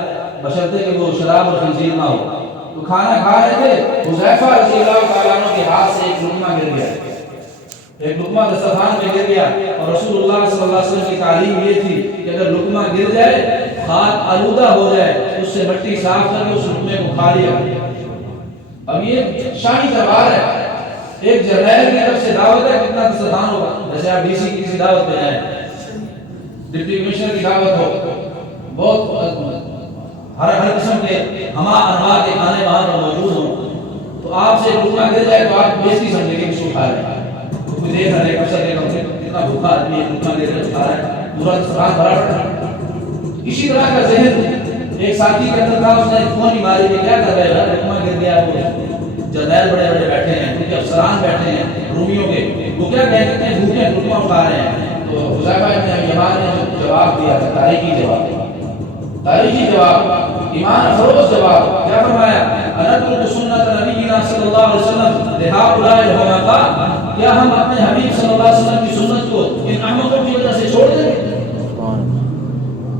بشرطے کہ وہ شراب اور خنزیر نہ ہو۔ تو کھانا کھا رہے تھے، حذیفہ رضی اللہ تعالیٰ عنہ کے ہاتھ سے ایک لقمہ گر گیا، ایک لقمہ دسترخوان پہ گر گیا، اور رسول اللہ صلی اللہ علیہ وسلم کی تعلیم یہ تھی کہ اگر لقمہ گر جائے، ہاتھ آلودہ ہو جائے، اس سے مٹی صاف کر کے اس لقمے کو کھا لیا۔ اب یہ شاہی دربار ہے، ایک جرنیل کی طرف سے دعوت ہے، کتنا دسترخوان ہوگا؟ جیسے آپ ڈی سی کی کسی دعوت پہ جائیں، ڈپٹی کمشنر کی دعوت ہو، بہت ہر قسم کے ہما انواع کے کھانے وہاں پر موجود ہوں، تو آپ سے لقمہ گر جائے تو آپ بےزتی سمجھیں گے اس کو کھا رہے ہیں، کوئی دیکھ رہے ہیں افسر دیکھ رہے ہیں کتنا بھوکا آدمی ہے، لقمہ گر کر کھا رہا ہے، پورا دسترخوان بھرا پڑا ہے۔ اسی طرح کا ذہن ایک ساتھی کے اندر تھا، اس نے فون ہی ماری کہ کیا کر رہے ہیں، لقمہ گر گیا، وہ جرنیل بڑے بڑے بیٹھے ہیں، کیونکہ افسران بیٹھے ہیں رومیوں کے، وہ کیا کہتے ہیں بھوکے لقمہ اٹھا رہے ہیں۔ تو حذیفہ بن یمان نے جو جواب دیا تھا، تاریخی جواب، ایمان افروز جواب، کیا فرمایا؟ انترک سنت نبینا صلی اللہ علیہ وسلم لہؤلاء الحمقاء، کیا ہم اپنے حبیب صلی اللہ علیہ وسلم کی سنت کو ان احمقوں کی وجہ سے چھوڑ دیں گے؟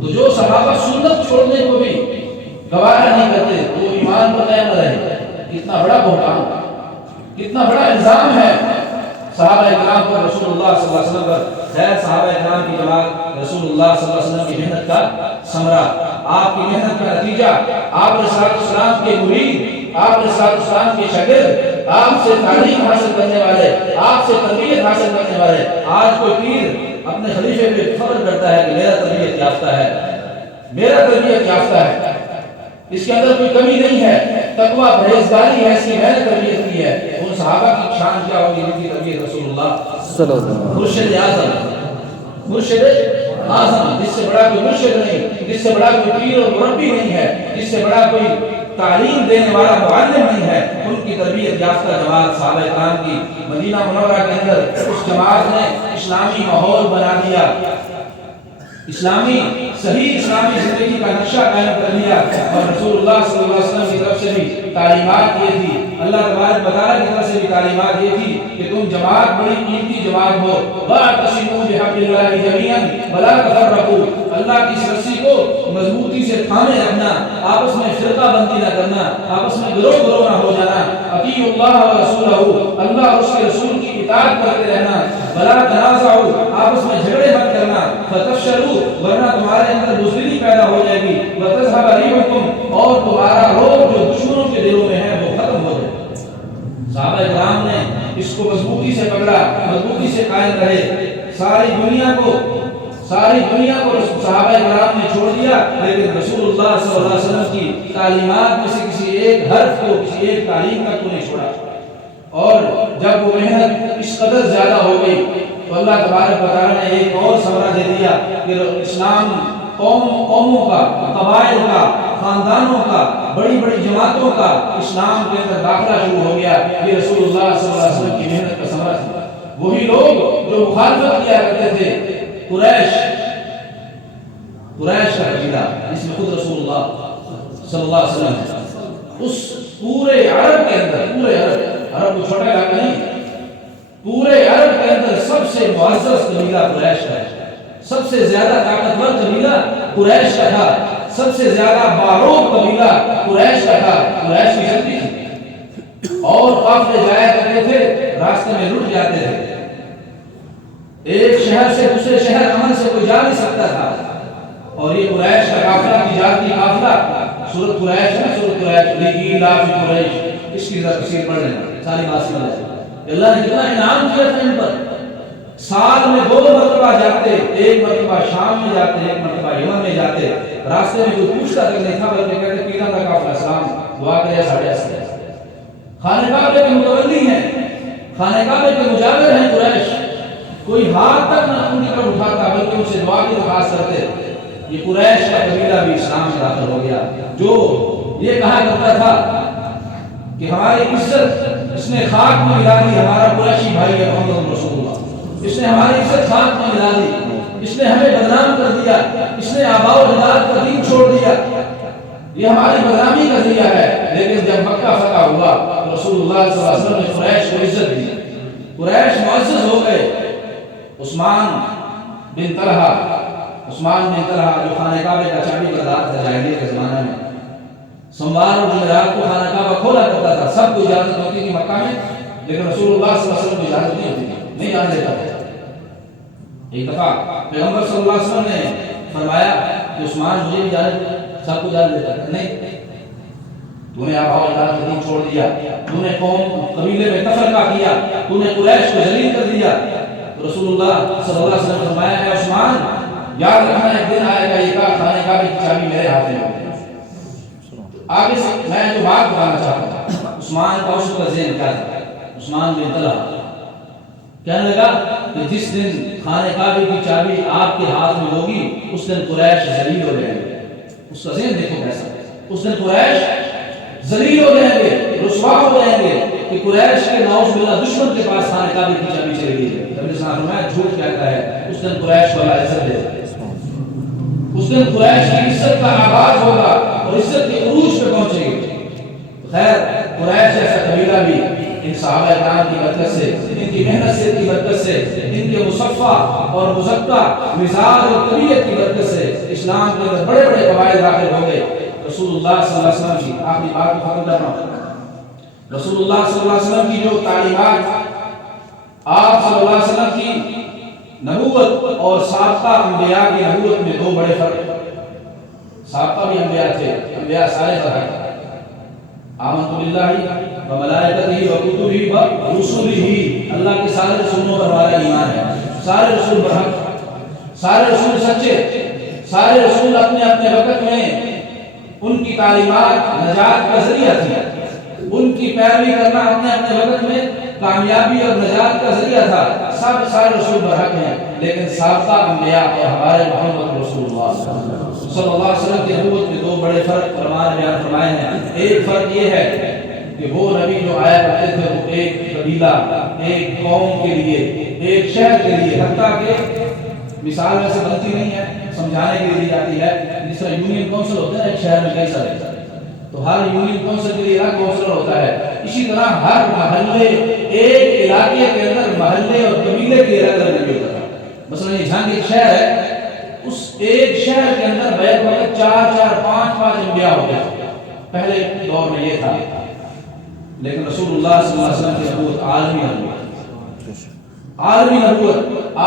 تو جو صحابہ سنت چھوڑنے کو بھی گوارا نہیں کرتے وہ ایمان پر قائم رہے، کتنا بڑا بہتان، کتنا بڑا الزام ہے صحابہ کرام پر، رسول اللہ صلی اللہ علیہ وسلم پر۔ خیر صحابہ کرام کی جماعت رسول اللہ صلی اللہ علیہ وسلم کی محنت کا ثمرہ، آپ کی محنت کا نتیجہ، آپ علیہ السلام کے مرید، آپ علیہ السلام کے شاگرد، آپ سے تعلیم حاصل کرنے والے، آپ سے تربیت حاصل کرنے والے۔ آج کوئی پیر اپنے خلیفے پہ فخر کرتا ہے کہ میرا تربیت یافتہ ہے، میرا تربیت یافتہ ہے، اس کے اندر کوئی کمی نہیں ہے. تقویٰ پرہیزگاری ایسی میں نے تربیت کی ہے. ان صحابہ کی شان کیا ہوگی جن کی تربیت رسول اللہ صلی اللہ علیہ وسلم. مرشد اعظم، مرشد اعظم، جس سے بڑا کوئی مرشد نہیں، جس سے بڑا کوئی پیر اور مربی نہیں ہے، جس سے بڑا کوئی تعلیم دینے والا معلم نہیں ہے. ان کی تربیت یافتہ جماعت صحابہ کرام کی مدینہ منورہ کے اندر اس جماعت نے اسلامی ماحول بنا دیا، صحیح اسلامی زندگی کا نقشہ قائم کر لیا. اور رسول اللہ صلی اللہ علیہ وسلم کی طرف سے بھی تعلیمات یہ تھی، اللہ تبارک و تعالیٰ کی طرف سے بھی تعلیمات یہ تھی کہ تم جماعت بڑی قیمتی جماعت ہو. وَاعْتَصِمُوا بِحَبْلِ اللَّهِ جَمِيعًا وَلَا تَفَرَّقُوا. اللہ کی اس رسی کو مضبوطی سے تھامے رکھنا، آپس میں فرقہ بندی نہ کرنا، آپس میں گروہ نہ ہو جانا. اطیعوا اللہ ورسولہ، اللہ اور اس کے رسول کی اطاعت کرتے رہنا. وَلَا تَنَازَعُوا، آپس میں جھگڑے مت کرنا. فَتَفْشَلُوا، ورنہ تمہارے اندر بزدلی پیدا ہو جائے گی. وَتَذْهَبَ رِيحُكُمْ، اور تمہارا روب جو دشمنوں کے دلوں میں ہے وہ ختم ہو جائے. صحابہ کرام نے اس کو مضبوطی سے پکڑا، مضبوطی سے قائم رہے. ساری دنیا کو صحابہ کرام نے چھوڑ دیا، لیکن رسول اللہ صلی اللہ علیہ وسلم کی تعلیمات میں سے کسی ایک حرف کو، کسی ایک تعلیم تک کو نہیں چھوڑا. اور جب وہ محنت اس قدر زیادہ ہو گئی تو اللہ تبارک و تعالیٰ نے ایک اور ثمرہ دے دیا کہ اسلام قوموں کا، قبائل کا، خاندانوں کا، بڑی بڑی جماعتوں کا اسلام کے اندر داخلہ شروع ہو گیا. یہ رسول اللہ صلی اللہ علیہ وسلم کی محنت کا ثمرہ تھا. وہی لوگ جو مخالفت کیا کرتے تھے، قریش کا قبیلہ جس میں خود رسول اللہ صلی اللہ علیہ وسلم، اس پورے عرب کے اندر، عرب کو چھوٹا علاقہ نہیں، پورے عرب کے اندر سب سے معزز قبیلہ قریش کا ہے. سب سے زیادہ طاقتور قبیلہ قریش کا تھا. سب سے زیادہ باروق قبیلہ قریش کا تھا. قریش کی شکتی تھی اور قافلے جایا کرتے تھے، راستے میں لٹ جاتے تھے. ایک شہر سے دوسرے شہر امن سے کوئی جا نہیں سکتا تھا. اور یہ قریش کا قافلہ، تجارتی قافلہ، سورۃ قریش ہے، سورۃ قریش لإیلاف قریش، اس کی ذرا تفسیر پڑھ لینا، ساری بات سمجھ آئے. اللہ نے کتنا انعام کیا تھا ان پر. سال میں 2 مرتبہ جاتے، ایک مرتبہ شام میں جاتے، ایک مرتبہ یمن میں جاتے. راستے میں کوئی پوچھتا تک نہیں تھا، بلکہ کہتے پیران کا قافلہ سلام دعا کرے ساڑھے اسے. خانہ کعبہ کے متولی ہیں، خانہ کعبہ کے مجاور ہیں قریش. کوئی ہاتھ تک نہ ان کی طرف اٹھاتا بلکہ ان سے دعا کی درخواست کرتے. یہ قریش کا قبیلہ بھی اسلام میں داخل ہو گیا، جو یہ کہا کرتا تھا کہ ہماری عزت اس نے خاک میں ملا دی. ہمارا قریشی بھائی ہے محمد رسول اللہ، اس نے ہماری عزت خاک میں ملا دی، اس نے ہمیں بدنام کر دیا، اس نے آباء و اجداد کا دین چھوڑ دیا، یہ ہماری بدنامی کا ذریعہ ہے. لیکن جب مکہ فتح ہوا تو رسول اللہ صلی اللہ علیہ وسلم نے قریش کو عزت دی. قریش معزز ہو گئے. عثمان بن طلحہ جو خانہ کعبہ کا چابی بردار تھا جاہلیت کے زمانے میں، سوموار اور جمعرات کو خانہ کعبہ کھولا کرتا تھا. سب کو اجازت ہوتی تھی مکہ میں، لیکن رسول اللہ صلی اللہ علیہ وسلم کو اجازت نہیں ہوتی تھی، نہیں آنے دیتا تھا. ایک دفعہ پیغمبر صلی اللہ علیہ وسلم نے فرمایا کہ عثمان مجھے بھی اجازت دے. سب کو اجازت دیتا تھا، نہیں، تو نے آباء و اجداد کا دین چھوڑ دیا، تو نے قوم قبیلے میں تفرقہ کیا، تو نے قریش کو ذلیل کر دیا. رسول اللہ صلی اللہ علیہ وسلم نے فرمایا ہے عثمان یاد رکھنا ایک دن آئے گا یہ خانہ کعبہ کی چابی میرے ہاتھ میں ہوگی. آگے سے میں جو بات بتانا چاہتا ہوں، عثمان کا اس کا ذہن کیا تھا. عثمان بن طلحہ کہنے لگا کہ جس دن خانہ کعبہ کی چابی آپ کے ہاتھ میں ہوگی اس دن قریش ذلیل ہو جائیں گے. اس کا ذہن دیکھو کیسا ہے. اس دن قریش ذلیل ہو جائیں گے، رسوا ہو جائیں گے کہ قریش کے نعوذ باللہ دشمن کے پاس خانہ کعبہ کی چابی چلی گئی ہے. نبی صلی اللہ علیہ وسلم جھوٹ کہتا ہے. اس دن قریش کو اللہ عزت دے. اس دن قریش کی عزت کا آغاز ہوگا اور عزت کے عروج پہ پہنچے گی. خیر قریش ایسا قبیلہ بھی ان صحابہ کرام کی برکت سے، ان کی محنت سے کی برکت سے، ان کے مصفہ اور مزکہ مزاج اور طبیعت کی برکت سے اسلام کے اندر بڑے بڑے قبائل داخل ہو گئے. رسول اللہ صلی اللہ علیہ وسلم کی آخری بات کو ختم کر رہا ہوں. رسول اللہ صلی اللہ علیہ وسلم کی جو تعلیمات، آپ صلی اللہ علیہ وسلم کی نبوت اور سابقہ انبیاء کی نبوت میں 2 بڑے فرق. سابقہ بھی انبیاء تھے، انبیاء سارے طرح آمنت باللہ و ملائکتہ و کتبہ و رسلہ، اللہ کے سارے رسولوں پر ہمارا ایمان ہے. سارے رسول برحق، سارے رسول سچے، سارے رسول اپنے اپنے وقت میں ان کی تعلیمات نجات کا ذریعہ تھی، ان کی پیروی کرنا اپنے اپنے وقت میں کامیابی اور نجات کا ذریعہ تھا۔ سب سارے رسول برحق ہیں، لیکن سابقہ انبیاء اور ہمارے محمد رسول اللہ صلی اللہ علیہ وسلم کی نبوت میں دو بڑے فرق علماء نے بیان فرمائے ہیں۔ ایک فرق یہ ہے کہ وہ نبی جو آیا کرتے تھے وہ ایک قبیلہ، ایک قوم کے لیے، ایک شہر کے لیے، حتیٰ کہ مثال ویسے بنتی نہیں ہے، سمجھانے کے لیے دی جاتی ہے۔ جس طرح یونین کونسل ہوتا ہے ایک شہر میں کئی سارے، تو ہر یونین کونسل کے لیے الگ کونسلر ہوتا ہے، اسی طرح ہر محلے، ایک علاقے کے اندر محلے اور قبیلے کے الگ الگ نبی ہوتا تھا۔ مثلا یہ جھنگ ایک شہر ہے، اس ایک شہر کے اندر بیک وقت 4 5 انبیاء ہوتے تھے، پہلے دور میں یہ تھا۔ لیکن رسول اللہ صلی اللہ علیہ وسلم کی نبوت عالمی نبوت، عالمی نبوت،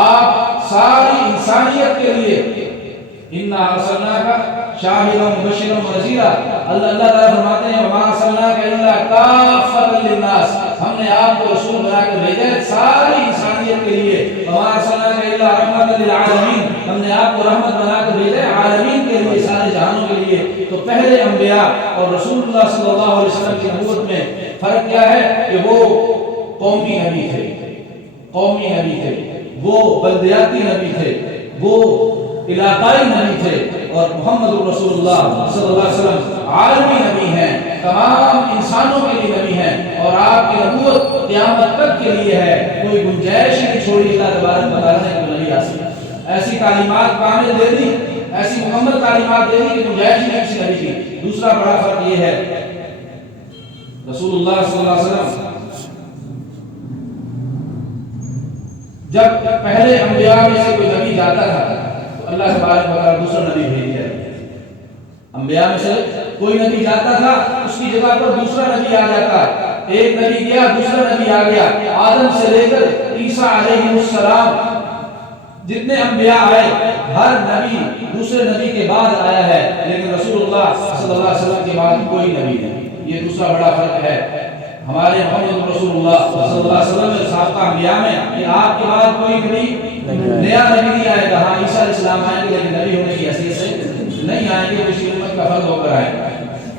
آپ ساری انسانیت کے لیے اِنَّا أَرْسَلْنَاكَ شَاهِدًا وَمُبَشِّرًا وَنَذِيرًا، اللہ تعالیٰ فرماتے ہیں وَمَا أَرْسَلْنَاكَ إِلَّا كَافَّةً لِلنَّاسِ، ہم نے آپ کو رسول بنا کر بھیجا ہے ساری انسانیت کے لیے۔ وَمَا أَرْسَلْنَاكَ إِلَّا رَحْمَةً لِلْعَالَمِينَ، ہم نے آپ کو رحمت بنا کر بھیجا ہے عالمین کے لیے، سارے جہانوں کے لیے۔ تو پہلے انبیاء اور رسول اللہ صلی اللہ علیہ وسلم کی نبوت میں فرق کیا ہے کہ وہ قومی نبی تھے، قومی نبی تھے، وہ بلدیاتی نبی تھے، وہ علاقائی نبی تھے، اور محمد رسول اللہ صلی اللہ علیہ وسلم عالمی نبی ہیں، تمام انسانوں کے لیے نبی ہیں، اور آپ کی نبوت قیامت تک کے لیے ہے، کوئی گنجائش نہیں چھوڑی اللہ تبارک و تعالیٰ نے کہ نبی آسان ایسی تعلیمات کامل دے دی، ایسی مکمل تعلیمات دے دی کہ گنجائش نہیں کسی نبی کی۔ دوسرا بڑا فرق یہ ہے رسول اللہ صلی اللہ علیہ وسلم جب پہلے انبیاء میں سے کوئی نبی جاتا تھا تو اللہ تبارک و تعالیٰ دوسرا نبی بھیج دیا۔ انبیاء میں سے کوئی نبی جاتا تھا، اس کی جگہ پر دوسرا نبی آ جاتا، ایک نبی گیا دوسرا نبی آ گیا۔ آدم سے لے کر عیسیٰ علیہ السلام جتنے انبیاء آئے، ہر نبی دوسرے نبی کے بعد آیا ہے، لیکن رسول اللہ صلی اللہ علیہ وسلم کے بعد کوئی نبی نہیں۔ یہ دوسرا بڑا فرق ہے ہمارے محمد رسول اللہ صلی اللہ علیہ وسلم کے سابقہ انبیاء میں کہ آپ کے بعد کوئی نبی نیا نبی نہیں آئے گا۔ ہاں عیسیٰ علیہ السلام آئیں گے، لیکن نبی ہونے کی حیثیت سے نہیں آئیں گے، کسی امت کا فرد ہو کر آئیں گے،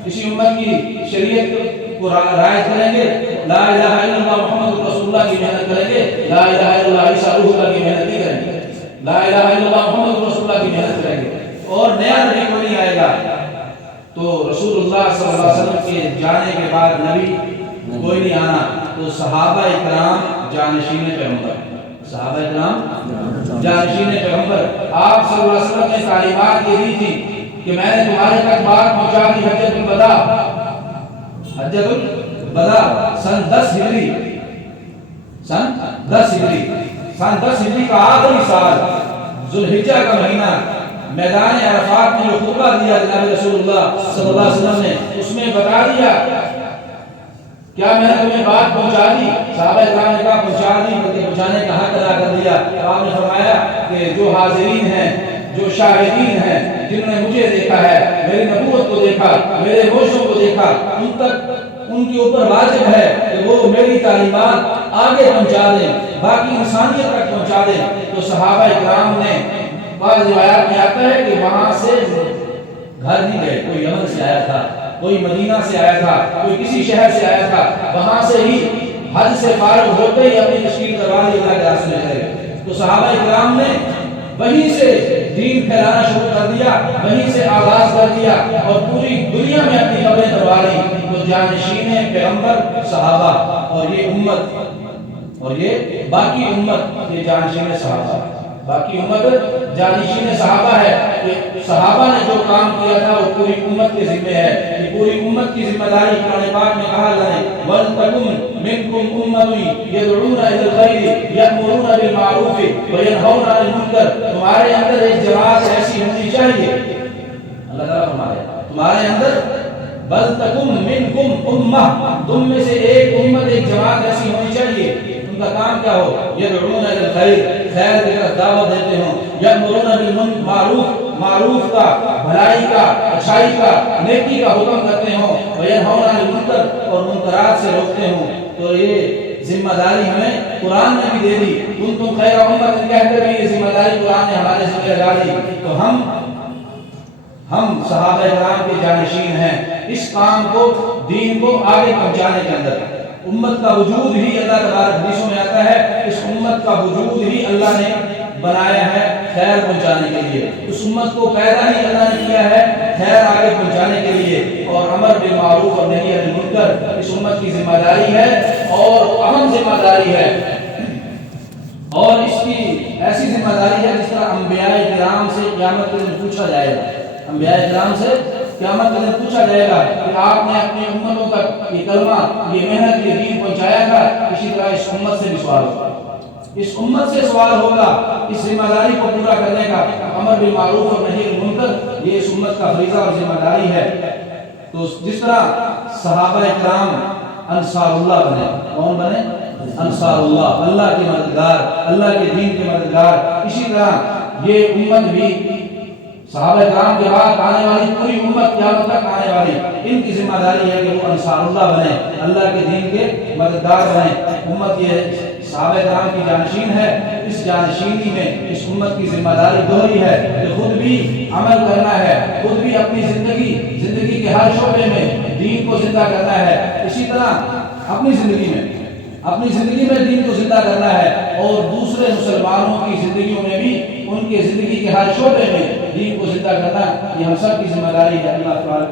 کسی امت کی شریعت کو رعایت کریں گے، لا الہ الا اللہ محمد رسول اللہ کی محنت کریں گے، لا الہ الا اللہ عیسیٰ روح اللہ کی محنت نہیں کریں گے، لا الہ الا اللہ محمد رسول اللہ کی محنت کریں گے، اور نیا نبی کوئی نہیں آئے گا۔ تو رسول اللہ صلی اللہ علیہ وسلم کے جانے کے بعد نبی کوئی نہیں آنا، تو صحابہ اکرام جانشین پیغمبر، صحابہ اکرام جانشین پیغمبر، آپ صلی اللہ علیہ وسلم نے تعلیمات یہ دی تھی کہ میں نے تمہارے تک بات پہنچا دی۔ حجۃ الوداع، حجۃ الوداع سن 10 ہجری، سن 10 ہجری، سن 10 ہجری کا آخری سال، ذوالحجہ کا مہینہ، میدان عرفات میں جو خطبہ دیا جناب رسول اللہ صلی اللہ علیہ وسلم نے، اس میں بتا دیا کیا میں نے تمہیں بات پہنچا دی؟ صحابہ اکرام نے کہا پہنچا دی، بلکہ پہنچانے کا حق ادا کر دیا۔ آپ نے فرمایا کہ جو حاضرین ہیں، جو شاہدین ہیں، جنہوں نے مجھے دیکھا ہے، میری نبوت کو دیکھا، میرے ہوشوں کو دیکھا، ان تک ان کے اوپر واجب ہے کہ وہ میری تعلیمات آگے پہنچا دیں، باقی انسانیت تک پہنچا دیں۔ تو صحابہ اکرام نے، بعض روایات میں آتا ہے کہ وہاں سے گھر نہیں گئے، کوئی یمن سے آیا تھا، کوئی مدینہ سے آیا تھا، کوئی کسی شہر سے آیا تھا، وہاں سے ہی حج سے فارغ ہوتے ہی اپنی تشکیل کروا لی اللہ کے راستے میں گئے۔ تو صحابہ اکرام نے وہیں سے دین پھیلانا شروع کر دیا، وہیں سے آغاز کر دیا، اور پوری دنیا میں اپنی خبریں کروا لی۔ تو جانشین پیغمبر صحابہ، اور یہ امت، اور یہ باقی امت، یہ جانشین صحابہ، باقی امت جانشین صحابہ ہے۔ کہ صحابہ نے جو کام کیا تھا وہ پوری امت کے ذمہ ہے، یہ پوری امت کی ذمہ داری قرآن پاک میں کہا جائے وَلْتَكُنْ مِنْكُمْ أُمَّةٌ يَدْعُونَ إِلَى الْخَيْرِ يَأْمُرُونَ بِالْمَعْرُوفِ وَيَنْهَوْنَ عَنِ الْمُنكَرِ، تمہارے اندر ایک جماعت ایسی ہونی چاہیے، اللہ تعالیٰ فرمایا تمہارے اندر وَلْتَكُنْ مِنْكُمْ أُمَّةٌ، تم میں سے ایک امت، ایک جماعت ایسی ہونی چاہیے، ان کا کام کیا ہو، يَدْعُونَ إِلَى الْخَيْرِ، خیر کی طرف دعوت دیتے ہوں، يَأْمُرُونَ بِالْمَعْرُوفِ، معروف کا، بھلائی کا، اچھائی کا، نیکی کا حکم کرتے ہوں، وَيَنْهَوْنَ عَنِ الْمُنكَرِ، اور منکرات سے روکتے ہوں۔ تو یہ ذمہ داری ہمیں قرآن نے بھی دے دی، تم خیر امت کہتے بھی یہ ذمہ داری قرآن نے ہمارے ذمہ لگا دی۔ تو ہم ہم صحابہ کرام کے جانشین ہیں اس کام کو، دین کو آگے پہنچانے کے اندر۔ امت کا وجود ہی اللہ تبارک حدیثوں میں آتا ہے، اس امت کا وجود ہی اللہ نے بنایا ہے خیر پہنچانے کے لیے، اس امت کو پیدا ہی اللہ نے کیا ہے خیر آگے پہنچانے کے لیے، اور امر بالمعروف اور نہی عن المنکر اس امت کی ذمہ داری ہے اور اہم ذمہ داری ہے، اور اس کی ایسی ذمہ داری ہے جس طرح انبیاء کرام سے قیامت کے دن پوچھا جائے گا، انبیاء کرام سے قیامت کے دن پوچھا جائے گا کہ آپ نے اپنی امتوں تک یہ کلمہ، یہ محنت، یہ دین پہنچایا تھا، اسی طرح اس امت سے بھی سوال ہوگا، اس امت سے سوال ہوگا اس ذمہ داری کو پورا کرنے کا۔ امر بالمعروف اور نہی عن المنکر یہ اس امت کا فریضہ اور ذمہ داری ہے۔ تو جس طرح صحابہ کرام انصار اللہ بنے، کون بنے؟ انصار اللہ، اللہ کے مددگار، اللہ کے دین کے مددگار، اسی طرح یہ امت بھی صحابہ کرام کے بعد آنے والی پوری امت قیامت تک آنے والی، ان کی ذمہ داری ہے کہ وہ انصار اللہ بنے، اللہ کے دین کے مددگار بنے۔ امت یہ صحابہ کرام کی جانشین ہے، اس جانشینی میں اس امت کی ذمہ داری دوہری ہے کہ خود بھی عمل کرنا ہے، خود بھی اپنی زندگی کے ہر شعبے میں دین کو زندہ کرنا ہے، اسی طرح اپنی زندگی میں دین کو زندہ کرنا ہے، اور دوسرے مسلمانوں کی زندگیوں میں بھی ان کے زندگی کے ہر شعبے میں دین کو زندہ کرنا، یہ ہم سب کی ذمہ داری ہے۔ اللہ تعالیٰ